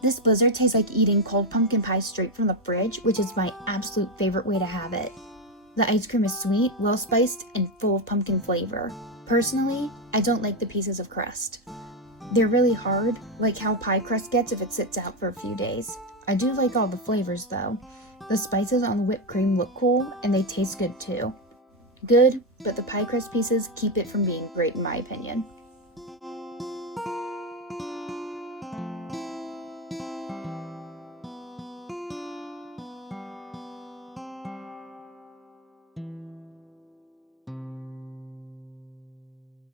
This blizzard tastes like eating cold pumpkin pie straight from the fridge, which is my absolute favorite way to have it. The ice cream is sweet, well spiced, and full of pumpkin flavor. Personally, I don't like the pieces of crust. They're really hard, like how pie crust gets if it sits out for a few days. I do like all the flavors though. The spices on the whipped cream look cool, and they taste good too. Good, but the pie crust pieces keep it from being great in my opinion.